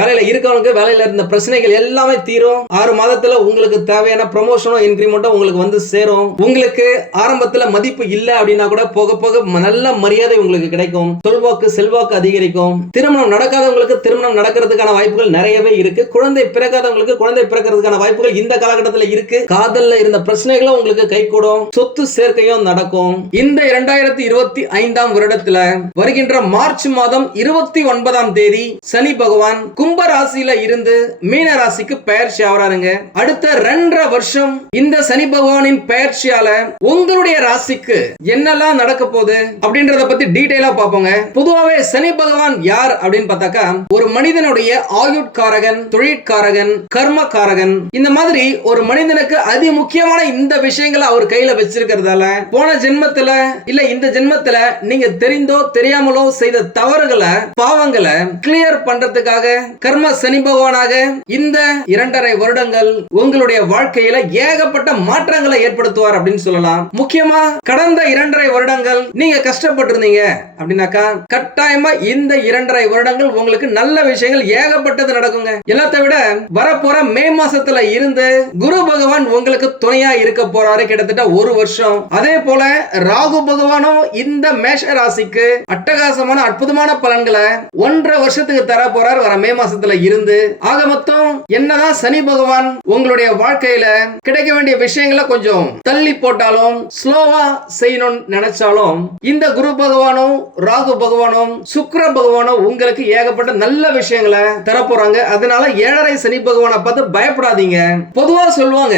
வேலையில இருக்கவனுக்கு வேலையில இருந்த பிரச்சனைகள் எல்லாமே தீரும். ஆறு மாதத்துல உங்களுக்கு தேவையான ப்ரொமோஷனோ இன்க்ரிமெண்ட்டோ உங்களுக்கு வந்து சேரும். உங்களுக்கு ஆரம்பத்துல மதிப்பு இல்ல அப்படின்னா கூட போக போக நல்ல மரியாதை உங்களுக்கு கிடைக்கும். சொல்வாக்கு செல்வாக்கு அதிகரிக்கும். திருமணம் நடக்காதவங்களுக்கு திருமணம் நடக்கிறதுக்கான வாய்ப்புகள் நிறையவே இருக்கு. குழந்தை பிறக்காதவங்களுக்கு குழந்தை பிறக்கிறதுக்கான வாய்ப்புகள் இந்த காலகட்டத்தில் இருக்கு. காதல்ல இருந்த பிரச்சனைகளும் உங்களுக்கு கைகூடும். சொத்து சேர்க்கையும் நடக்கும். இந்த இரண்டாயிரத்தி இருபத்தி ஐந்தாம் வருடத்துல வருகின்ற மார்ச் மாதம் இருபத்தி ஒன்பதாம் தேதி சனி பகவான் கும்ப ராசியில இருந்து மீன ராசிக்கு பெயர்ச்சி ஆகிறாருங்க அடுத்த ரெண்டரை வருஷம் இந்த சனி பகவானின் பயிற்சியால உங்களுடைய ராசிக்கு என்னெல்லாம் நடக்க போகுது அப்படின்றத பத்தி டீடைலா பார்ப்போங்க. பொதுவாகவே சனி பகவான் யார் அப்படின்னு பார்த்தாக்கா ஒரு மனிதனுடைய ஆயுட்காரகன் தொழிற்காரகன் கர்மக்காரகன் இந்த மாதிரி ஒரு மனிதனுக்கு அதி முக்கியமான இந்த விஷயங்களை அவர் கையில வச்சிருக்கிறதால போன ஜென்மத்துல இல்ல இந்த ஜென்மத்துல நீங்க தெரிந்தோ தெரியாமலோ செய்த தவறுகளை பாவங்களை கிளியர் பண்றதுக்காக கர்ம சனி பகவானாக இந்த இரண்டரை வருடங்கள் உங்களுடைய வாழ்க்கையில ஏகப்பட்ட மாற்றங்களை ஏற்படுத்துவார் அப்படின்னு சொல்லலாம். முக்கியமா கடந்த இரண்டரை வருடங்கள் நீங்க கஷ்டப்பட்டு இருந்தீங்க அப்படின்னாக்கா கட்டாயமா இந்த இரண்டரை வருடங்கள் உங்களுக்கு நல்ல விஷயங்கள் ஏகப்பட்டது நடக்குங்க. எல்லாத்தை விட வரப்போற மே மாசத்துல இருந்து குரு பகவான் உங்களுக்கு துணையா இருக்க போறாரு கிட்டத்தட்ட ஒரு வருஷம். அதே போல ராகு பகவானும் இந்த மேஷ ராசிக்கு அட்டகாசமான அற்புதமான பலன்களை ஒன்றரை வருஷத்துக்கு தர போறார் வர மே மாசம் மாசத்துல இருந்து ஆக மொத்தம் என்னதான் சனி பகவான் உங்களுடைய வாழ்க்கையில கிடைக்க வேண்டிய விஷயங்களை கொஞ்சம் தள்ளி போட்டாலும் ஸ்லோவா செய்யணும்னு நினைச்சாலும் இந்த குரு பகவானும் ராகு பகவானும் சுக்கிர பகவானும் உங்களுக்கு ஏகப்பட்ட நல்ல விஷயங்களை தரப்போறாங்க. அதனால ஏழரை சனி பகவானை பார்த்து பயப்படாதீங்க. பொதுவா சொல்லுவாங்க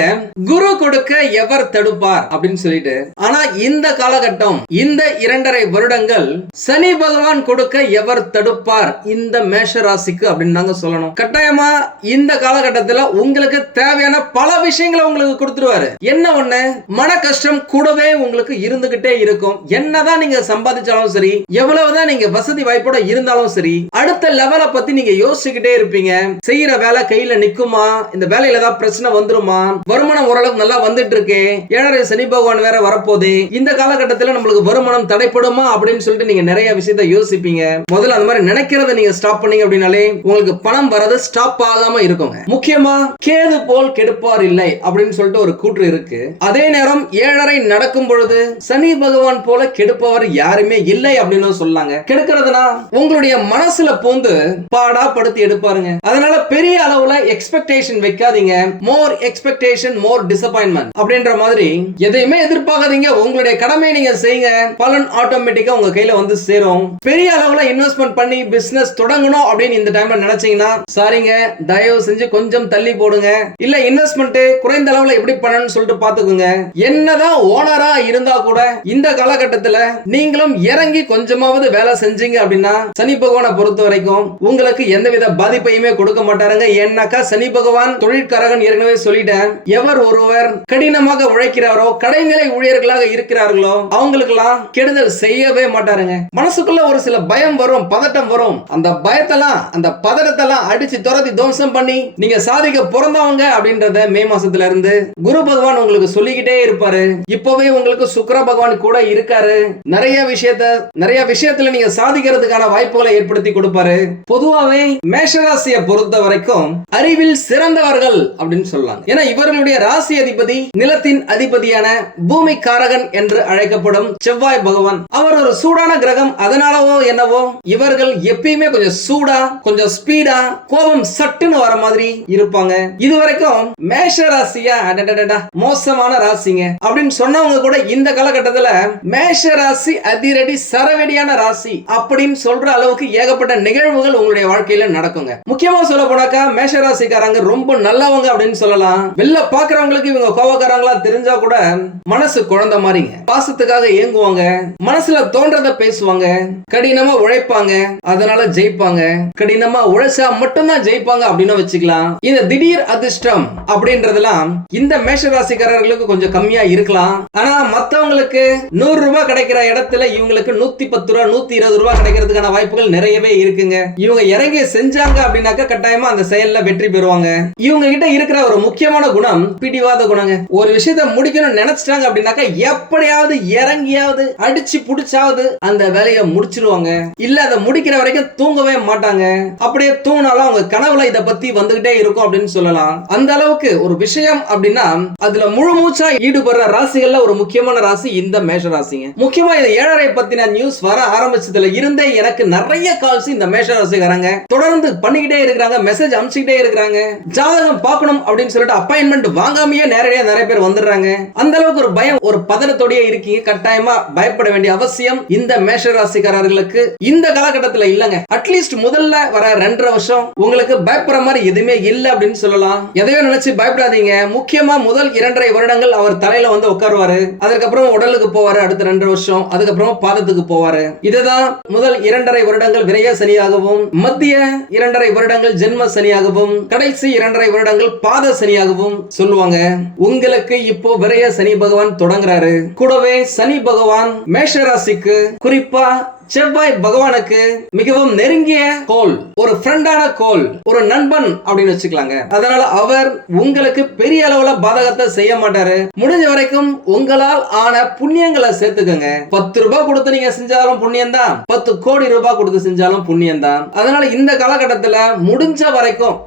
குரு கொடுக்க எவர் தடுப்பார் அப்படின்னு சொல்லிட்டு. ஆனா இந்த காலகட்டம் இந்த இரண்டரை வருடங்கள் சனி பகவான் கொடுக்க எவர் தடுப்பார்? இந்த மேஷ ராசிக்கு அப்படின்னு நாங்க சொல்லணும்? கட்டாயமா இந்த காலகட்டத்துல உங்களுக்கு தேவையான பல விஷயங்களை உங்களுக்கு கொடுத்துருவாரு. என்ன ஒண்ணு? மன கஷ்டம் கூடவே உங்களுக்கு இருந்துகிட்டே இருக்கும். என்னதான் நீங்க சம்பாதிச்சாலும் சரி எவ்வளவுதான் நீங்க வசதி வாய்ப்போட இருந்தாலும் சரி அடுத்த லெவலை பத்தி நீங்க யோசிச்சுக்கிட்டே இருப்பீங்க. செய்யற வேலை கையில நிக்குமா? இந்த வேலையில ஏதாவது பிரச்சனை வந்துருமா? வருமானம் ஓரளவுக்கு நல்லா வந்துட்டு இருக்கு ஏழரை சனி பகவான் வேற வரப்போகுது. இந்த காலகட்டத்துல நம்மளுக்கு வருமானம் தடைப்படுமா? அப்படின்னு சொல்லிட்டு நீங்க நிறைய விஷயத்த யோசிப்பீங்க. முதல்ல அந்த மாதிரி நினைக்கிறத நீங்க ஸ்டாப் பண்ணீங்க அப்படின்னாலே உங்களுக்கு பணம் வரது ஸ்டாப் ஆகாம இருக்குங்க. முக்கியமா கேது போல் கெடுப்பார் இல்லை அப்படின்னு சொல்லிட்டு ஒரு கூற்று இருக்கு. அதே நேரம் ஏழரை நடக்கும் பொழுது சனி பகவான் போல கெடுப்பவர் யாருமே இல்லை அப்படின்னு சொல்லாங்க கெடுக்கிறதுனா உங்களுடைய மனசுல போந்து பாடா படுத்தி எடுப்பாருங்க. அதனால பெரிய அளவுல எக்ஸ்பெக்டேஷன் வைக்காதீங்க. மோர் எக்ஸ்பெக்டேஷன் மோர் டிசப்பாயின்மெண்ட் அப்படின்ற மாதிரி எதையுமே எதிர்பார்க்காதீங்க. உங்களுடைய கடமையை நீங்க செய்யுங்க. பலன் ஆட்டோமேட்டிக்கா உங்க கையில வந்து சேரும். பெரிய அளவுல இன்வெஸ்ட்மெண்ட் பண்ணி பிசினஸ் தொடங்கணும் அப்படின்னு இந்த டைம்ல நினைச்சீங்கன்னா சாரிங்க தயவு செஞ்சு கொஞ்சம் தள்ளி போடுங்க. இல்ல இன்வெஸ்ட்மெண்ட் குறைந்த அளவுல எப்படி பண்ணணும்னு சொல்லிட்டு பாத்துக்கோங்க. என்னதான் ஓனரா இருந்தா கூட இந்த காலகட்டத்துல நீங்களும் இறங்கி கொஞ்சமாவது வேலை செஞ்சீங்க அப்படின்னா சனி பகவானை பொறுத்த வரைக்கும் உங்களுக்கு எந்தவித பாதிப்பையுமே கொடுக்க மாட்டாருங்க. ஏன்னாக்கா சனி பகவான் தொழிற்காரகன் ஏற்கனவே சொல்லிட்டேன். எவர் ஒருவர் கடினமாக உழைக்கிறாரோ கடைநிலை ஊழியர்களாக இருக்கிறார்களோ அவங்களுக்கெல்லாம் கெடுதல் செய்யவே மாட்டாருங்க. மனசுக்குள்ள ஒரு சில பயம் வரும் பதட்டம் வரும். அந்த பயத்தெல்லாம் அந்த பத பதட்டத்தெல்லாம் அடிச்சு துரத்தி துவம்சம் பண்ணி நீங்க சாதிக்க பிறந்தவங்க அப்படின்றத மே மாசத்துல இருந்து குரு பகவான் உங்களுக்கு சொல்லிக்கிட்டே இருப்பாரு. இப்பவே உங்களுக்கு சுக்கர பகவான் கூட இருக்காரு. நிறைய விஷயத்த நிறைய விஷயத்துல நீங்க சாதிக்கிறதுக்கான வாய்ப்புகளை ஏற்படுத்தி கொடுப்பாரு. பொதுவாவே மேஷராசியை பொறுத்த வரைக்கும் அறிவில் சிறந்தவர்கள் அப்படின்னு சொல்லலாம். ஏன்னா இவர்களுடைய ராசி அதிபதி நிலத்தின் அதிபதியான பூமி காரகன் என்று அழைக்கப்படும் செவ்வாய் பகவான். அவர் ஒரு சூடான கிரகம். அதனாலவோ என்னவோ இவர்கள் எப்பயுமே கொஞ்சம் சூடா கொஞ்சம் ஸ்பீடா கோபம் சட்டுன்னு வர மாதிரி இருப்பாங்க. இது வரைக்கும் மேஷ ராசியா மோசமான ராசிங்க. அப்படின்னு சொன்னவங்க கூட இந்த காலகட்டத்துல மேஷ ராசி அதிரடி சரவெடியான ராசி அப்படின்னு சொல்ற அளவுக்கு ஏகப்பட்ட நிகழ்வுகள் உங்களுடைய வாழ்க்கையில நடக்குங்க. முக்கியமா சொல்ல போனாக்கா மேஷ ராசிக்காரங்க ரொம்ப நல்லவங்க அப்படின்னு சொல்லலாம். வெளில பாக்குறவங்களுக்கு இவங்க கோவக்காரங்களா தெரிஞ்சா கூட மனசு குழந்தை மாதிரிங்க பாசத்துக்காக ஏங்குவாங்க. மனசுல தோன்றத பேசுவாங்க. கடினமா உழைப்பாங்க. அதனால ஜெயிப்பாங்க. கடினமா உழைச்சா மட்டும்தான் ஜெயிப்பாங்க அப்படின்னு வச்சுக்கலாம். இந்த திடீர் அதிர்ஷ்டம் அப்படின்றதெல்லாம் இந்த மேஷ ராசிக்காரர்களுக்கு கொஞ்சம் கம்மியா இருக்கலாம். ஆனா மத்தவங்களுக்கு நூறு ரூபாய் கிடைக்கிற இடத்துல இவங்களுக்கு நூத்தி பத்து ரூபா நூத்தி இருபது ரூபாய் கிடைக்கிறதுக்கான வாய்ப்புகள் நிறையவே இருக்குங்க. இவங்க இறங்கி செஞ்சாங்க அப்படின்னாக்கா கட்டாயமா அந்த செயல்ல வெற்றி பெறுவாங்க. இவங்க கிட்ட இருக்கிற ஒரு முக்கியமான குணம் பிடிவாத குணங்க. ஒரு விஷயத்த முடிக்கணும்னு நினைச்சிட்டாங்க அப்படின்னாக்கா எப்படியாவது இறங்கியாவது அடிச்சு புடிச்சாவது அந்த வேலையை முடிச்சிருவாங்க. இல்ல அதை முடிக்கிற வரைக்கும் தூங்கவே மாட்டாங்க. அப்படி அப்படியே தூணால அவங்க கனவுல இதை பத்தி வந்துகிட்டே இருக்கும் அப்படின்னு சொல்லலாம். அந்த அளவுக்கு ஒரு விஷயம் அப்படின்னா அதுல முழு மூச்சா ஈடுபடுற ராசிகள்ல ஒரு முக்கியமான ராசி இந்த மேஷ ராசிங்க. முக்கியமா இந்த ஏழரை பத்தின நியூஸ் வர ஆரம்பிச்சதுல இருந்தே எனக்கு நிறைய கால்ஸ் இந்த மேஷ ராசிக்காரங்க. தொடர்ந்து பண்ணிக்கிட்டே இருக்கிறாங்க மெசேஜ் அனுப்பிச்சுக்கிட்டே இருக்கிறாங்க. ஜாதகம் பார்க்கணும் அப்படின்னு சொல்லிட்டு அப்பாயின்மெண்ட் வாங்காமயே நேரடியா நிறைய பேர் வந்துடுறாங்க. அந்த அளவுக்கு ஒரு பயம் ஒரு பதனத்தோடயே இருக்கீங்க. கட்டாயமா பயப்பட வேண்டிய அவசியம் இந்த மேஷ ராசிக்காரர்களுக்கு இந்த காலகட்டத்தில் இல்லைங்க. அட்லீஸ்ட் முதல்ல வர ரெண்டு ரெண்டரை வருஷம் உங்களுக்கு பயப்படுற மாதிரி எதுவுமே இல்ல அப்படின்னு சொல்லலாம். எதையோ நினைச்சு பயப்படாதீங்க. முக்கியமா முதல் இரண்டரை வருடங்கள் அவர் தலையில வந்து உட்காருவாரு. அதுக்கப்புறம் உடலுக்கு போவாரு அடுத்த ரெண்டு வருஷம். அதுக்கப்புறம் பாதத்துக்கு போவாரு. இதுதான் முதல் இரண்டரை வருடங்கள் விரைய சனியாகவும் மத்திய இரண்டரை வருடங்கள் ஜென்ம சனியாகவும் கடைசி இரண்டரை வருடங்கள் பாத சனியாகவும் சொல்லுவாங்க. உங்களுக்கு இப்போ விரைய சனி பகவான் தொடங்குறாரு. கூடவே சனி பகவான் மேஷராசிக்கு குறிப்பா செவ்வாய் பகவானுக்கு மிகவும் நெருங்கிய கோல் ஒரு ஃப்ரெண்டான கோல் ஒரு நண்பன் அப்படின்னு வச்சுக்கலாங்க. அதனால அவர் உங்களுக்கு பெரிய அளவுல பாதகத்தை செய்ய மாட்டாரு. முடிஞ்ச வரைக்கும் உங்களால் ஆன புண்ணியங்களை சேர்த்துக்கோங்க. பத்து ரூபாய் கொடுத்து நீங்க செஞ்சாலும் புண்ணியம் தான் பத்து கோடி ரூபாய் கொடுத்து செஞ்சாலும் புண்ணியம் தான் அதனால இந்த காலகட்டத்துல முடிஞ்ச வரைக்கும்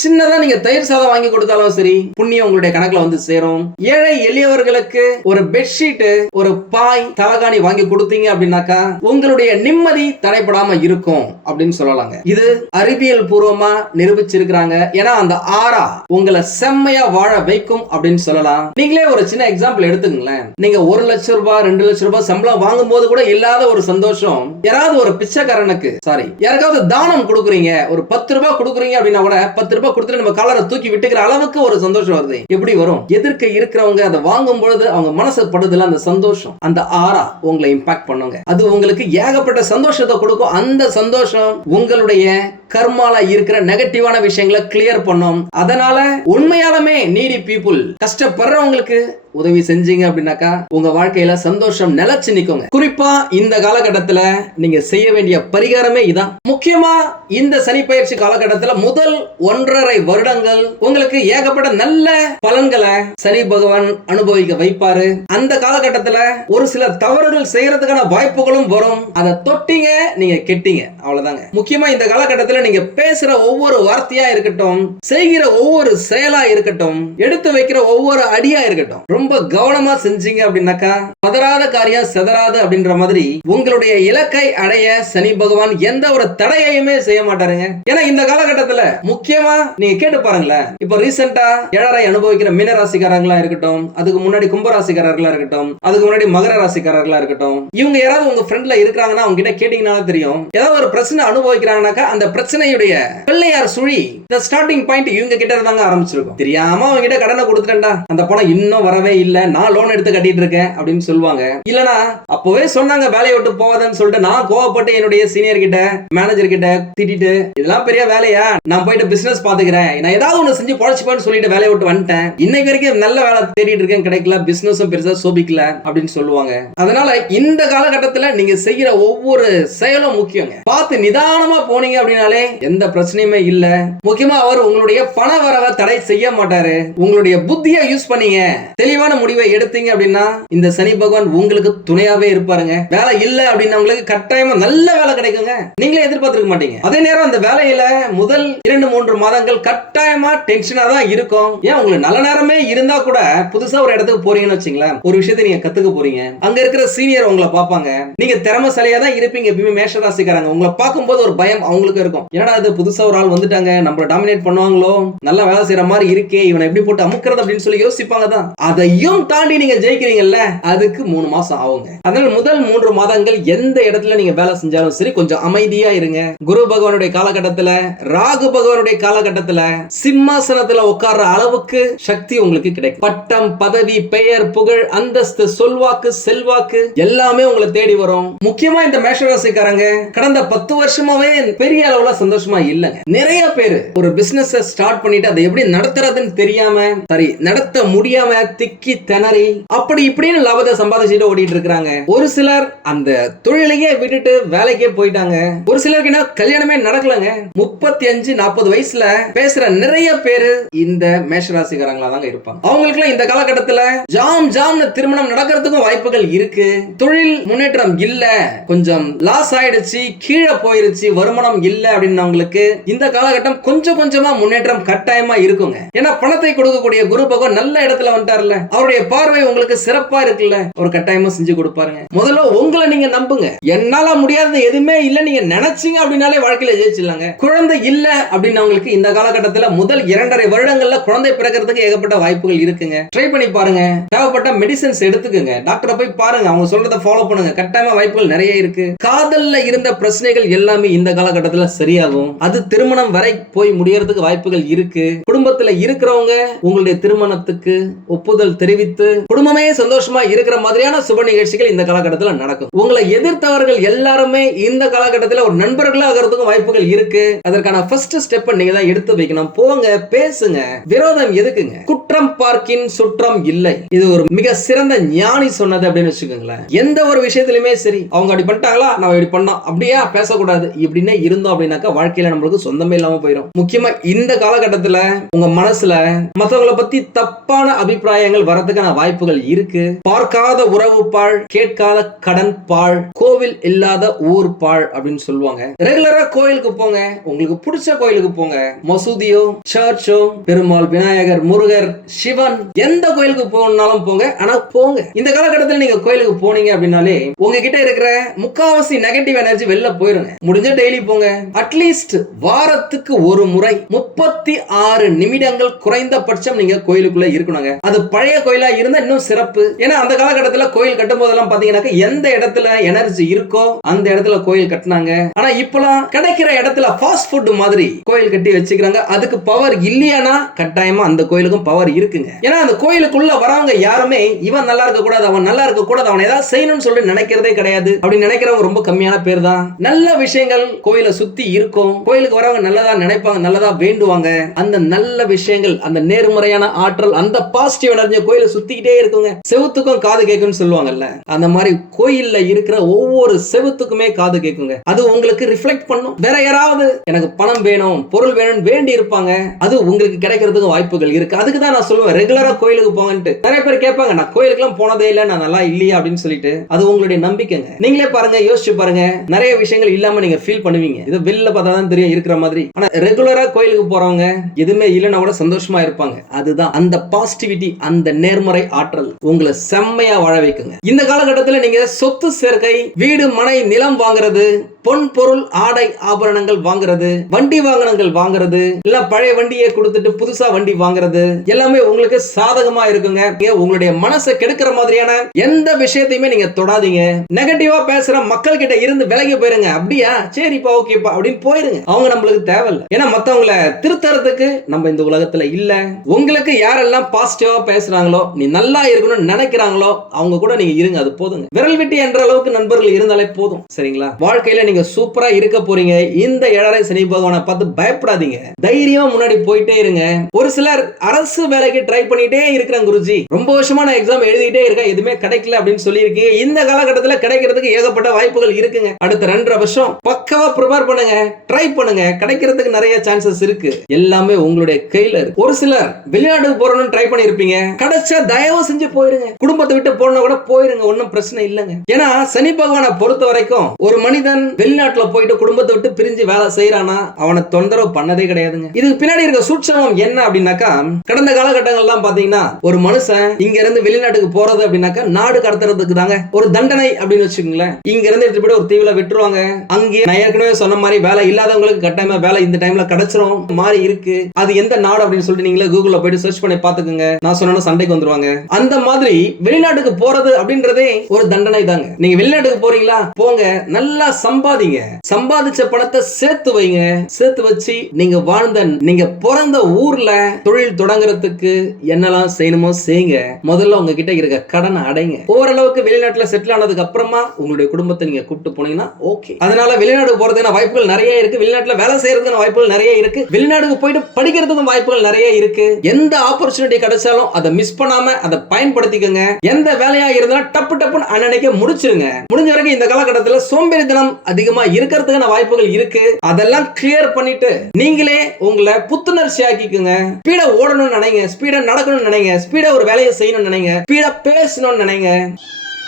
சின்னதா நீங்க தயிர் சாதம் வாங்கி கொடுத்தாலும் சரி புண்ணியம் உங்களுடைய கணக்குல வந்து சேரும். ஏழை எளியவர்களுக்கு ஒரு பெட்ஷீட் ஒரு பாய் தலகாணி வாங்கி கொடுத்தீங்க அப்படின்னாக்கா உங்களுடைய நிம்மதி தடைப்படாம இருக்கும் அப்படின்னு சொல்லலாங்க. இது அறிவியல் பூர்வமா நிரூபிச்சிருக்கிறாங்க. ஏன்னா அந்த ஆறா உங்களை செம்மையா வாழ வைக்கும் அப்படின்னு சொல்லலாம். நீங்களே ஒரு சின்ன எக்ஸாம்பிள் எடுத்துங்களேன் நீங்க ஒரு லட்சம் ரூபாய் ரெண்டு லட்சம் ரூபாய் சம்பளம் வாங்கும் போது கூட இல்லாத ஒரு சந்தோஷம். யாராவது ஒரு பிச்சைக்காரனுக்கு சாரி யாருக்காவது தானம் கொடுக்குறீங்க ஒரு பத்து ரூபாய் கொடுக்குறீங்க அப்படின்னா கூட பத்து ரூபாய் கொடுத்துட்டு நம்ம காலரை தூக்கி விட்டுக்கிற அளவுக்கு ஒரு சந்தோஷம் வருது. எப்படி வரும்? எதிர்க்க இருக்கிறவங்க அதை வாங்கும் பொழுது அவங்க மனசு படுதுல அந்த சந்தோஷம். அந்த ஆறா உங்களை இம்பாக்ட் பண்ணுங்க. அது உங்களுக்கு ஏகப்பட்ட சந்தோஷத்தை கொடுக்கும். அந்த சந்தோஷம் உங்களுடைய கர்மால இருக்கிற நெகட்டிவான விஷயங்களை கிளியர் பண்ணும். அதனால உண்மையாலுமே நீடி பீப்புள் கஷ்டப்படுறவங்களுக்கு உதவி செஞ்சீங்க அப்படின்னாக்கா உங்க வாழ்க்கையில சந்தோஷம் நிலைச்சு நிக்கோங்க. குறிப்பா இந்த காலகட்டத்துல நீங்க செய்ய வேண்டிய பரிகாரமே இதான். முக்கியமா இந்த சனி பயிற்சி காலகட்டத்துல முதல் ஒன்றரை வருடங்கள் உங்களுக்கு ஏகப்பட்ட நல்ல பலன்களை சனி பகவான் அனுபவிக்க வைப்பாரு. அந்த காலகட்டத்துல ஒரு சில தவறுகள் செய்யறதுக்கான வாய்ப்புகளும் வரும். அதை தொட்டீங்க நீங்க கெட்டீங்க. அவ்வளவுதாங்க. முக்கியமா இந்த காலகட்டத்துல நீங்க பேசுற ஒவ்வொரு வார்த்தையா இருக்கட்டும் செய்கிற ஒவ்வொரு செயலா இருக்கட்டும் எடுத்து வைக்கிற ஒவ்வொரு அடியா இருக்கட்டும் ரொம்ப கவனமா செஞ்சீங்க அப்படின்னாக்கா பதறாத காரியம் செதறாது அப்படின்ற மாதிரி உங்களுடைய இலக்கை அடைய சனி பகவான் எந்த ஒரு தடையையுமே செய்ய மாட்டாருங்க. ஏன்னா இந்த காலகட்டத்துல முக்கியமா நீங்க கேட்டு பாருங்களேன். இப்ப ரீசெண்டா ஏழரை அனுபவிக்கிற மீன ராசிக்காரங்களா இருக்கட்டும் அதுக்கு முன்னாடி கும்ப ராசிக்காரர்களா இருக்கட்டும் அதுக்கு முன்னாடி மகர ராசிக்காரர்களா இருக்கட்டும் இவங்க யாராவது உங்க ஃப்ரெண்ட்ல இருக்கிறாங்கன்னா அவங்க கிட்ட கேட்டீங்கனாலும் தெரியும். ஏதாவது ஒரு பிரச்சனை அனுபவிக்கிறாங்கனாக்கா அந்த பிரச்சனையுடைய பிள்ளையார் சுழி இந்த ஸ்டார்டிங் பாயிண்ட் இவங்க கிட்ட இருந்தாங்க ஆரம்பிச்சிருக்கும். தெரியாம அவங்க கிட்ட கடனை கொடுத்துட்டா அந்த பணம் இன்னும் வரவே இல்ல நான் லோன் எடுத்து கட்டிட்டு இருக்கேன் அப்படின்னு சொல்லுவாங்க. இல்லனா அப்பவே சொன்னாங்க வேலையை விட்டு போவாதன்னு சொல்லிட்டு நான் கோவப்பட்டு என்னுடைய சீனியர் கிட்ட மேனேஜர் கிட்ட திட்டிட்டு இதெல்லாம் பெரிய வேலையா? நான் போயிட்டு பிசினஸ் பாத்துக்கிறேன். நான் ஏதாவது ஒண்ணு செஞ்சு பொழைச்சுப்பேன்னு சொல்லிட்டு வேலையை விட்டு வந்துட்டேன். இன்னைக்கு வரைக்கும் நல்ல வேலை தேடிட்டு இருக்கேன் கிடைக்கல. பிசினஸும் பெருசா சோபிக்கல அப்படின்னு சொல்லுவாங்க. அதனால இந்த காலகட்டத்துல நீங்க செய்யற ஒவ்வொரு செயலும் முக்கியங்க. பார்த்து நிதானமா போனீங்க அப்படின்னாலே எந்த பிரச்சனையுமே இல்ல. முக்கியமா அவர் உங்களுடைய பண வரவை தடை செய்ய மாட்டாரு. உங்களுடைய புத்தியை யூஸ் பண்ணீங்க. தெளிவா தெளிவான முடிவை எடுத்தீங்க அப்படின்னா இந்த சனி பகவான் உங்களுக்கு துணையாவே இருப்பாருங்க. வேலை இல்ல அப்படின்னா உங்களுக்கு கட்டாயமா நல்ல வேலை கிடைக்குங்க. நீங்களே எதிர்பார்த்திருக்க மாட்டீங்க. அதே நேரம் அந்த வேலையில முதல் இரண்டு மூன்று மாதங்கள் கட்டாயமா டென்ஷனா தான் இருக்கும். ஏன்? உங்களுக்கு நல்ல நேரமே இருந்தா கூட புதுசா ஒரு இடத்துக்கு போறீங்கன்னு வச்சுங்களேன். ஒரு விஷயத்தை நீங்க கத்துக்க போறீங்க. அங்க இருக்கிற சீனியர் உங்களை பார்ப்பாங்க. நீங்க திறமசாலியா தான் இருப்பீங்க. எப்பயுமே மேஷராசிக்காரங்க உங்களை பார்க்கும்போது ஒரு பயம் அவங்களுக்கு இருக்கும். ஏன்னா இது? புதுசா ஒரு ஆள் வந்துட்டாங்க. நம்மள டாமினேட் பண்ணுவாங்களோ? நல்லா வேலை செய்யற மாதிரி இருக்கே. இவனை எப்படி போட்டு அமுக்கிறது அப்படின்னு சொல்லி யோசிப்பாங்க தான். அதையும் தாண்டி நீங்க ஜெயிக்கிறீங்கல்ல அதுக்கு மூணு மாசம் ஆகுங்க. அதனால முதல் மூன்று மாதங்கள் எந்த இடத்துல நீங்க வேலை செஞ்சாலும் சரி கொஞ்சம் அமைதியா இருங்க. குரு பகவானுடைய காலகட்டத்துல ராகு பகவானுடைய காலகட்டத்துல சிம்மாசனத்துல உட்கார்ற அளவுக்கு சக்தி உங்களுக்கு கிடைக்கும். பட்டம் பதவி பெயர் புகழ் அந்தஸ்து சொல்வாக்கு செல்வாக்கு எல்லாமே உங்களை தேடி வரும். முக்கியமா இந்த மேஷராசிக்காரங்க கடந்த பத்து வருஷமாவே பெரிய அளவுல சந்தோஷமா இல்லைங்க. நிறைய பேர் ஒரு பிசினஸ் ஸ்டார்ட் பண்ணிட்டு அதை எப்படி நடத்துறதுன்னு தெரியாம சரி நடத்த முடியாம திக் திக்கி திணறி அப்படி இப்படின்னு லாபத்தை சம்பாதிச்சுட்டு ஓடிட்டு இருக்காங்க ஒரு சிலர் அந்த தொழிலையே விட்டுட்டு வேலைக்கே போயிட்டாங்க. ஒரு சிலருக்கு என்ன கல்யாணமே நடக்கலங்க. முப்பத்தி அஞ்சு நாற்பது வயசுல பேசுற நிறைய பேரு இந்த மேஷராசிக்காரங்களா தாங்க இருப்பாங்க. அவங்களுக்குலாம் இந்த காலகட்டத்துல ஜாம் ஜாம்னு திருமணம் நடக்கிறதுக்கும் வாய்ப்புகள் இருக்கு. தொழில் முன்னேற்றம் இல்ல கொஞ்சம் லாஸ் ஆயிடுச்சு கீழே போயிருச்சு வருமானம் இல்ல அப்படின்னவங்களுக்கு இந்த காலகட்டம் கொஞ்சம் கொஞ்சமா முன்னேற்றம் கட்டாயமா இருக்குங்க. ஏன்னா பணத்தை கொடுக்கக்கூடிய குரு பகவான் நல்ல இடத்துல வந்துட்டார்ல அவருடைய பார்வை உங்களுக்கு சிறப்பா இருக்குல்ல? ஒரு கட்டாயமா செஞ்சு கொடுப்பாருங்க முதல்ல உங்களை நீங்க நம்புங்க. என்னால முடியாதது எதுவுமே இல்ல நீங்க நினைச்சீங்க அப்படின்னாலே வாழ்க்கையில ஜெயிச்சிடலாங்க. குழந்தை இல்ல அப்படின்னவங்களுக்கு இந்த காலகட்டத்துல முதல் இரண்டரை வருடங்கள்ல குழந்தை பிறக்கிறதுக்கு ஏகப்பட்ட வாய்ப்புகள் இருக்குங்க. ட்ரை பண்ணி பாருங்க. தேவைப்பட்ட மெடிசன்ஸ் எடுத்துக்கோங்க. டாக்டரை போய் பாருங்க. அவங்க சொல்றதை ஃபாலோ பண்ணுங்க. கட்டாயமா வாய்ப்புகள் நிறைய இருக்கு. காதல்ல இருந்த பிரச்சனைகள் எல்லாமே இந்த காலகட்டத்துல சரியாகும். அது திருமணம் வரை போய் முடியறதுக்கு வாய்ப்புகள் இருக்கு. குடும்பத்துல இருக்கிறவங்க உங்களுடைய திருமணத்துக்கு ஒப்புதல் தெரிவித்து குடும்பமே சந்தோஷமா இருக்கிற மாதிரியான சுப நிகழ்ச்சிகள் இந்த காலகட்டத்துல நடக்கும். உங்களை எதிர்த்தவர்கள் எல்லாருமே இந்த காலகட்டத்துல ஒரு நண்பர்களா ஆகிறதுக்கும் வாய்ப்புகள் இருக்கு. அதற்கான ஃபர்ஸ்ட் ஸ்டெப் நீங்க தான் எடுத்து வைக்கணும். போங்க பேசுங்க. விரோதம் எதுக்குங்க? குற்றம் பார்க்கின் சுற்றம் இல்லை. இது ஒரு மிக சிறந்த ஞானி சொன்னது அப்படின்னு வச்சுக்கோங்களேன். எந்த ஒரு விஷயத்திலுமே சரி அவங்க அப்படி பண்ணிட்டாங்களா? நம்ம இப்படி பண்ணோம். அப்படியே? பேசக்கூடாது. இப்படின்னே இருந்தோம் அப்படின்னாக்கா வாழ்க்கையில நம்மளுக்கு சொந்தமே இல்லாம போயிடும் முக்கியமா இந்த காலகட்டத்துல உங்க மனசுல மத்தவங்களை பத்தி தப்பான அபிப்பிராயங்கள் வரதுக்கான வாய்ப்புகள் இருக்கு. பார்க்காத உறவு பாழ் கேட்காத கடன் பாழ் கோவில் இல்லாத ஊர் பாழ் அப்படின்னு சொல்லுவாங்க. ரெகுலரா கோயிலுக்கு போங்க. உங்களுக்கு பிடிச்ச கோயிலுக்கு போங்க. மசூதியோ சர்ச்சோ பெருமாள் விநாயகர் முருகர் சிவன் எந்த கோயிலுக்கு போகணும்னாலும் போங்க. ஆனா போங்க. இந்த காலகட்டத்தில் நீங்க கோயிலுக்கு போனீங்க அப்படின்னாலே உங்ககிட்ட இருக்கிற முக்காவாசி நெகட்டிவ் எனர்ஜி வெளில போயிருங்க. முடிஞ்ச டெய்லி போங்க. அட்லீஸ்ட் வாரத்துக்கு ஒரு முறை முப்பத்தி ஆறு நிமிடங்கள் குறைந்தபட்சம் நீங்க கோயிலுக்குள்ள இருக்கணுங்க. அது பழைய பழைய கோயிலாக இருந்தால் இன்னும் சிறப்பு. ஏன்னா அந்த காலகட்டத்தில் கோயில் கட்டும் போதெல்லாம் பாத்தீங்கன்னாக்க எந்த இடத்துல எனர்ஜி இருக்கோ அந்த இடத்துல கோயில் கட்டினாங்க. ஆனால் இப்போலாம் கிடைக்கிற இடத்துல ஃபாஸ்ட் ஃபுட் மாதிரி கோயில் கட்டி வச்சுக்கிறாங்க. அதுக்கு பவர் இல்லையானா கட்டாயமாக அந்த கோயிலுக்கும் பவர் இருக்குங்க. ஏன்னா அந்த கோயிலுக்குள்ள வரவங்க யாருமே இவன் நல்லா இருக்க கூடாது அவன் நல்லா இருக்க கூடாது அவன் ஏதாவது செய்யணும்னு சொல்லி நினைக்கிறதே கிடையாது. அப்படின்னு நினைக்கிறவங்க ரொம்ப கம்மியான பேர் தான். நல்ல விஷயங்கள் கோயிலை சுத்தி இருக்கும். கோயிலுக்கு வரவங்க நல்லதா நினைப்பாங்க நல்லதா வேண்டுவாங்க. அந்த நல்ல விஷயங்கள் அந்த நேர்மறையான ஆற்றல் அந்த பாசிட்டிவ் எனர்ஜி கோயிலை சுத்திக்கிட்டே இருக்குங்க. செவுத்துக்கும் காது கேட்கும்னு சொல்லுவாங்கல்ல அந்த மாதிரி கோயில்ல இருக்கிற ஒவ்வொரு செவுத்துக்குமே காது கேட்குங்க அது உங்களுக்கு ரிஃப்ளெக்ட் பண்ணும். வேற யாராவது எனக்கு பணம் வேணும் பொருள் வேணும்னு வேண்டி இருப்பாங்க அது உங்களுக்கு கிடைக்கிறதுக்கு வாய்ப்புகள் இருக்கு. அதுக்கு தான் நான் சொல்லுவேன் ரெகுலரா கோயிலுக்கு போங்கன்ட்டு. நிறைய பேர் கேட்பாங்க நான் கோயிலுக்குலாம் போனதே இல்லை நான் நல்லா இல்லையா? அப்படின்னு சொல்லிட்டு. அது உங்களுடைய நம்பிக்கைங்க. நீங்களே பாருங்க யோசிச்சு பாருங்க. நிறைய விஷயங்கள் இல்லாம நீங்க ஃபீல் பண்ணுவீங்க. இது வெளில பார்த்தா தான் தெரியும் இருக்கிற மாதிரி. ஆனா ரெகுலரா கோயிலுக்கு போறவங்க எதுவுமே இல்லைன்னா கூட சந்தோஷமா இருப்பாங்க. அதுதான் அந்த பாசிட்டிவிட்டி அந்த நேர்மறை ஆற்றல் உங்களை செம்மையா வாழ வைக்குங்க. இந்த காலகட்டத்தில் நீங்க சொத்து சேர்க்கை வீடு மனை நிலம் வாங்குறது பொன் பொருள் ஆடை ஆபரணங்கள் வாங்குறது வண்டி வாகனங்கள் வாங்குறது இல்ல பழைய வண்டியை கொடுத்துட்டு புதுசா வண்டி வாங்குறது எல்லாமே உங்களுக்கு சாதகமா இருக்குங்க. உங்களுடைய மனசை கெடுக்கிற மாதிரியான எந்த விஷயத்தையுமே நீங்க தொடாதீங்க. நெகட்டிவா பேசுற மக்கள் கிட்ட இருந்து விலகி போயிருங்க. அப்படியா? சரிப்பா ஓகேப்பா அப்படின்னு போயிருங்க. அவங்க நம்மளுக்கு தேவையில்லை. ஏன்னா மத்தவங்களை திருத்தறதுக்கு நம்ம இந்த உலகத்துல இல்ல. உங்களுக்கு யாரெல்லாம் பாசிட்டிவா பேசுறாங்களோ நீ நல்லா இருக்கணும்னு நினைக்கிறாங்களோ அவங்க கூட நீங்க இருங்க அது போதுங்க. விரல் விட்டு என்ற அளவுக்கு நண்பர்கள் இருந்தாலே போதும் சரிங்களா? வாழ்க்கையில நீங்க சூப்பரா இருக்க போறீங்க. இந்த ஏழரை சனி பகவானை பார்த்து பயப்படாதீங்க. தைரியமா முன்னாடி போயிட்டே இருங்க. ஒரு சிலர் அரசு வேலைக்கு ட்ரை பண்ணிட்டே இருக்கிறேன் குருஜி. ரொம்ப வருஷமா நான் எக்ஸாம் எழுதிட்டே இருக்கேன் எதுவுமே கிடைக்கல அப்படின்னு சொல்லியிருக்கீங்க. இந்த காலகட்டத்தில் கிடைக்கிறதுக்கு ஏகப்பட்ட வாய்ப்புகள் இருக்குங்க. அடுத்த ரெண்டரை வருஷம் பக்கவா ப்ரிப்பேர் பண்ணுங்க ட்ரை பண்ணுங்க. கிடைக்கிறதுக்கு நிறைய சான்சஸ் இருக்கு. எல்லாமே உங்களுடைய கையில இருக்கு. ஒரு சிலர் வெளிநாட்டுக்கு போறோம்னு ட்ரை பண்ணிருப்பீங்க கிடைச்சா தயவு செஞ்சு போயிருங்க. குடும்பத்தை விட்டு போனா கூட போயிருங்க ஒன்றும் பிரச்சனை இல்லைங்க. ஏன்னா சனி பகவானை பொறுத்த வரைக்கும் ஒரு மனிதன் வெளிநாட்டுல போயிட்டு குடும்பத்தை விட்டு பிரிஞ்சு வேலை செய்யறானா அவனை தொந்தரவு பண்ணதே கிடையாதுங்க. இதுக்கு பின்னாடி இருக்க சூட்சமம் என்ன அப்படின்னாக்கா கடந்த காலகட்டங்கள்லாம் பாத்தீங்கன்னா ஒரு மனுஷன் இங்க இருந்து வெளிநாட்டுக்கு போறது அப்படின்னாக்கா நாடு கடத்துறதுக்கு தாங்க. ஒரு தண்டனை அப்படின்னு வச்சுக்கோங்களேன். இங்க இருந்து எடுத்து போய் ஒரு தீவில விட்டுருவாங்க. அங்கே நான் ஏற்கனவே சொன்ன மாதிரி வேலை இல்லாதவங்களுக்கு கட்டாயமா வேலை இந்த டைம்ல கிடைச்சிரும். மாதிரி இருக்கு. அது எந்த நாடு அப்படின்னு சொல்லிட்டு நீங்களே கூகுள்ல போயிட்டு சர்ச் பண்ணி பாத்துக்கோங்க நான் சொன்னா சண்டைக்கு வந்துருவாங்க. அந்த மாதிரி வெளிநாட்டுக்கு போறது அப்படின்றதே ஒரு தண்டனை தாங்க நீங்க வெளிநாட்டுக்கு போறீங்களா? போங்க. நல்லா சம்பாதிங்க. சம்பாதிச்ச பணத்தை சேர்த்து வைங்க. சேர்த்து வச்சு நீங்க வாழ்ந்த நீங்க பிறந்த ஊர்ல தொழில் தொடங்குறதுக்கு என்னெல்லாம் செய்யணுமோ செய்யுங்க. முதல்ல உங்ககிட்ட இருக்க கடனை அடைங்க. ஓரளவுக்கு வெளிநாட்டுல செட்டில் ஆனதுக்கு அப்புறமா உங்களுடைய குடும்பத்தை நீங்க கூப்பிட்டு போனீங்கன்னா ஓகே அதனால வெளிநாடு போறதுக்கான வாய்ப்புகள் நிறைய இருக்கு. வெளிநாட்டுல வேலை செய்யறதுக்கான வாய்ப்புகள் நிறைய இருக்கு. வெளிநாடுக்கு போயிட்டு படிக்கிறதுக்கும் வாய்ப்புகள் நிறைய இருக்கு. எந்த ஆப்பர்ச்சுனிட்டி கிடைச்சாலும் அதை மிஸ் மிஸ் பண்ணாம அதை பயன்படுத்திக்கோங்க. எந்த வேலையா இருந்தாலும் டப்பு டப்புன்னு அன்னன்னைக்கு முடிச்சிருங்க. முடிஞ்ச வரைக்கும் இந்த காலகட்டத்துல சோம்பேறித்தனம் அதிகமா இருக்கிறதுக்கான வாய்ப்புகள் இருக்கு. அதெல்லாம் கிளியர் பண்ணிட்டு நீங்களே உங்களை புத்துணர்ச்சி ஆக்கிக்குங்க. ஸ்பீட ஓடணும்னு நினைங்க. ஸ்பீடா நடக்கணும்னு நினைங்க. ஸ்பீடா ஒரு வேலையை செய்யணும்னு நினைங்க. ஸ்பீடா பேசணும்னு நினைங்க.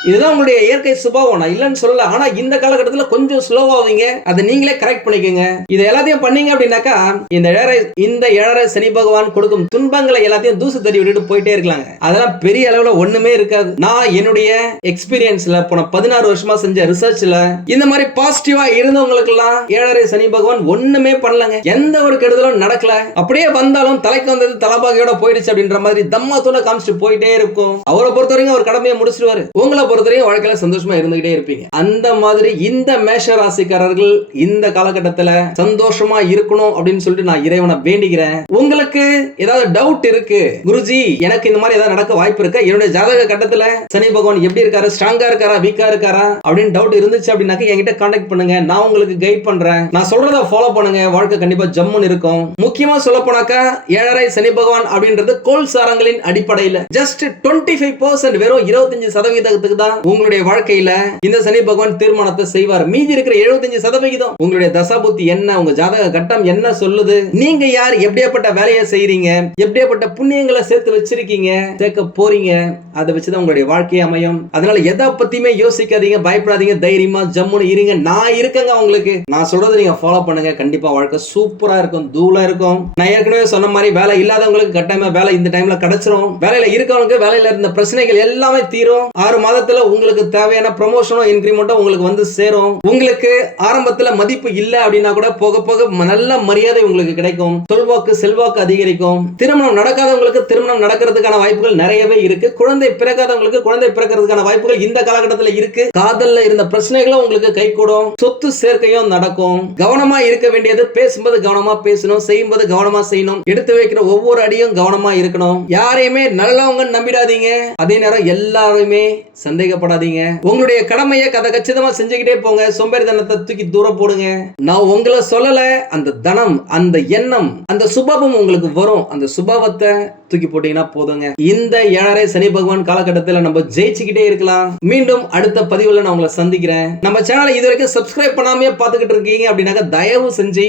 இதுதான் உங்களுடைய இயற்கை சுபாவம். நான் இல்லைன்னு சொல்லல. ஆனா இந்த காலகட்டத்தில் கொஞ்சம் ஸ்லோவாவீங்க அதை நீங்களே கரெக்ட் பண்ணிக்கோங்க. இதை எல்லாத்தையும் பண்ணீங்க அப்படின்னாக்கா இந்த ஏழரை இந்த ஏழரை சனி பகவான் கொடுக்கும் துன்பங்களை எல்லாத்தையும் தூசு தடி விட்டுட்டு போயிட்டே இருக்கலாங்க. அதெல்லாம் பெரிய அளவுல ஒண்ணுமே இருக்காது. நான் என்னுடைய எக்ஸ்பீரியன்ஸ்ல போன பதினாறு வருஷமா செஞ்ச ரிசர்ச்ல இந்த மாதிரி பாசிட்டிவா இருந்தவங்களுக்கு எல்லாம் ஏழரை சனி பகவான் ஒண்ணுமே பண்ணலங்க. எந்த ஒரு கெடுதலும் நடக்கல. அப்படியே வந்தாலும் தலைக்கு வந்தது தலைபாகையோட போயிடுச்சு அப்படின்ற மாதிரி தம்மா தூள காமிச்சிட்டு போயிட்டே இருக்கும். அவரை பொறுத்த வரைக்கும் அவர் கடமையை முடிச்சிருவாரு. உங்களை பொறுத்தவரையும் வாழ்க்கையில சந்தோஷமா இருந்துகிட்டே இருப்பீங்க. அந்த மாதிரி இந்த மேஷ ராசிக்காரர்கள் இந்த காலகட்டத்துல சந்தோஷமா இருக்கணும் அப்படின்னு சொல்லிட்டு நான் இறைவனை வேண்டிக்கிறேன். உங்களுக்கு ஏதாவது டவுட் இருக்கு? குருஜி எனக்கு இந்த மாதிரி ஏதாவது நடக்க வாய்ப்பு இருக்கா? என்னுடைய ஜாதக கட்டத்துல சனி பகவான் எப்படி இருக்காரு? ஸ்ட்ராங்கா இருக்காரா? வீக்கா இருக்காரா? அப்படின்னு டவுட் இருந்துச்சு அப்படின்னாக்க என்கிட்ட கான்டாக்ட் பண்ணுங்க. நான் உங்களுக்கு கைட் பண்றேன். நான் சொல்றத ஃபாலோ பண்ணுங்க. வாழ்க்கை கண்டிப்பா ஜம்முன்னு இருக்கும். முக்கியமா சொல்ல போனாக்கா ஏழரை சனி பகவான் அப்படின்றது கோல் சாரங்களின் அடிப்படையில. ஜஸ்ட் டுவெண்ட்டி ஃபைவ் பர்சன்ட் வெறும் இருபத்தஞ்சு சதவீதத்துக்கு தான் உங்களுடைய வாழ்க்கையில இந்த சனி பகவான் தீர்மானத்தை செய்வார். மீதி இருக்கிற 75% சதவிகிதம் உங்களுடைய தசாபுத்தி என்ன உங்க ஜாதக கட்டம் என்ன சொல்லுது? நீங்க யார்? எப்படியாப்பட்ட வேலையை செய்றீங்க? எப்படியாப்பட்ட புண்ணியங்களை சேர்த்து வச்சிருக்கீங்க? சேர்க்க போறீங்க. அதை வச்சுதான் உங்களுடைய வாழ்க்கை அமையும். அதனால எதை பத்தியுமே யோசிக்காதீங்க பயப்படாதீங்க தைரியமா ஜம்முன்னு இருங்க. நான் இருக்கேங்க உங்களுக்கு. நான் சொல்றதை நீங்க ஃபாலோ பண்ணுங்க. கண்டிப்பா வாழ்க்கை சூப்பரா இருக்கும் தூளா இருக்கும். நான் ஏற்கனவே சொன்ன மாதிரி வேலை இல்லாதவங்களுக்கு கட்டாயமா வேலை இந்த டைம்ல கிடைச்சிரும். வேலையில இருக்கவங்களுக்கு வேலையில இருந்த பிரச்சனைகள் எல்லாமே தீரும். ஆறு மாதத்துல உங்களுக்கு தேவையான ப்ரொமோஷனோ இன்க்ரிமெண்ட்டோ உங்களுக்கு வந்து சேரும். உங்களுக்கு ஆரம்பத்துல மதிப்பு இல்லை அப்படின்னா கூட போக போக நல்ல மரியாதை உங்களுக்கு கிடைக்கும். சொல்வாக்கு செல்வாக்கு அதிகரிக்கும். திருமணம் நடக்காதவங்களுக்கு திருமணம் நடக்கிறதுக்கான வாய்ப்புகள் நிறையவே இருக்கு. குழந்தை பிறக்காதவங்களுக்கு குழந்தை பிறக்கிறதுக்கான வாய்ப்புகள் இந்த காலகட்டத்துல இருக்கு. காதல்ல இருந்த பிரச்சனைகளும் உங்களுக்கு கை கூடும் சொத்து சேர்க்கையும் நடக்கும். கவனமா இருக்க வேண்டியது பேசும்போது கவனமா பேசணும் செய்யும்போது கவனமா செய்யணும். எடுத்து வைக்கிற ஒவ்வொரு அடியும் கவனமா இருக்கணும். யாரையுமே நல்லவங்க நம்பிடாதீங்க. அதே நேரம் எல்லாருமே சந்தேகப்படாதீங்க. உங்களுடைய கடமையை கதை கச்சிதமா செஞ்சுக்கிட்டே போங்க. சோம்பேறித்தனத்தை தூக்கி தூரம் போடுங்க. நான் உங்களை சொல்லல. அந்த தனம் அந்த எண்ணம் அந்த சுபாவம் உங்களுக்கு வரும். அந்த சுபாவத்தை தூக்கி போட்டீங்கன்னா போதுங்க. இந்த ஏழரை சனி பகவான் காலகட்டத்தில் நம்ம ஜெயிச்சுக்கிட்டே இருக்கலாம். மீண்டும் அடுத்த பதிவுல நான் உங்களை சந்திக்கிறேன். நம்ம சேனலை இது வரைக்கும் சப்ஸ்கிரைப் பண்ணாமே பார்த்துக்கிட்டு இருக்கீங்க அப்படின்னாக்க தயவு செஞ்சு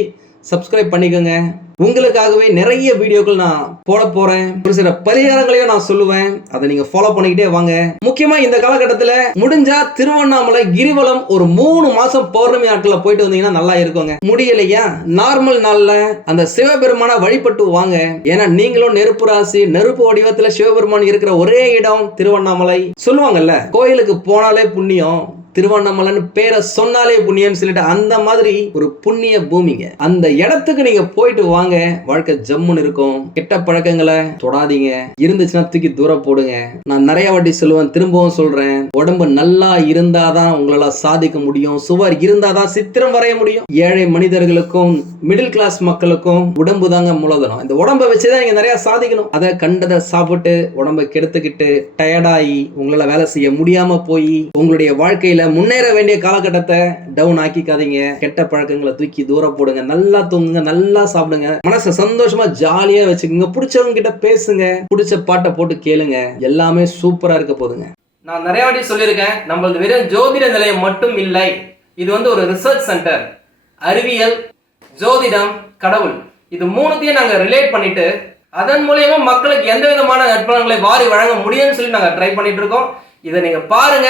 சப்ஸ்கிரைப் பண்ணிக்கோங்க. உங்களுக்காகவே நிறைய வீடியோக்கள் நான் போட போறேன். ஒரு சில பரிகாரங்களையும் நான் சொல்லுவேன். அதை நீங்க ஃபாலோ பண்ணிக்கிட்டே வாங்க. முக்கியமா இந்த காலகட்டத்தில் முடிஞ்சா திருவண்ணாமலை கிரிவலம் ஒரு மூணு மாசம் பௌர்ணமி நாட்கள்ல போயிட்டு வந்தீங்கன்னா நல்லா இருக்குங்க. முடியலையா? நார்மல் நாள்ல அந்த சிவபெருமான வழிபட்டு வாங்க. ஏன்னா நீங்களும் நெருப்பு ராசி நெருப்பு வடிவத்துல சிவபெருமான் இருக்கிற ஒரே இடம் திருவண்ணாமலை. சொல்லுவாங்கல்ல கோயிலுக்கு போனாலே புண்ணியம். திருவண்ணாமலைன்னு பேரை சொன்னாலே புண்ணியம்னு சொல்லிட்டு அந்த மாதிரி ஒரு புண்ணிய பூமிங்க. அந்த இடத்துக்கு நீங்க போயிட்டு வாங்க. வாழ்க்கை ஜம்முன்னு இருக்கும். கெட்ட பழக்கங்களை தொடாதீங்க. இருந்துச்சுன்னா தூக்கி தூரம் போடுங்க. நான் நிறைய வாட்டி சொல்லுவேன் திரும்பவும் சொல்றேன். உடம்பு நல்லா இருந்தாதான் உங்களால சாதிக்க முடியும். சுவர் இருந்தாதான் சித்திரம் வரைய முடியும். ஏழை மனிதர்களுக்கும் மிடில் கிளாஸ் மக்களுக்கும் உடம்பு தாங்க மூலதனம். இந்த உடம்பை வச்சுதான் நீங்க நிறைய சாதிக்கணும். அதை கண்டதை சாப்பிட்டு உடம்பை கெடுத்துக்கிட்டு டயர்டாகி உங்களால வேலை செய்ய முடியாம போய் உங்களுடைய வாழ்க்கையில முன்னேற வேண்டிய காலகட்டத்தை டவுன் ஆக்கிக்காதீங்க. கெட்ட பழக்கங்களை தூக்கி தூரம் போடுங்க. நல்லா தூங்குங்க. நல்லா சாப்பிடுங்க. மனசை சந்தோஷமா ஜாலியா வச்சுக்கோங்க. பிடிச்சவங்க கிட்ட பேசுங்க. பிடிச்ச பாட்டை போட்டு கேளுங்க. எல்லாமே சூப்பரா இருக்க போதுங்க. நான் நிறைய வாட்டி சொல்லியிருக்கேன். நம்மளது வெறும் ஜோதிட நிலையம் மட்டும் இல்லை. இது வந்து ஒரு ரிசர்ச் சென்டர் அறிவியல் ஜோதிடம் கடவுள். இது மூணுத்தையும் நாங்கள் ரிலேட் பண்ணிட்டு அதன் மூலயமா மக்களுக்கு எந்த விதமான நற்பலன்களை வாரி வழங்க முடியும்னு சொல்லி நாங்கள் ட்ரை பண்ணிட்டு இருக்கோம். இதை நீங்கள் பாருங்க.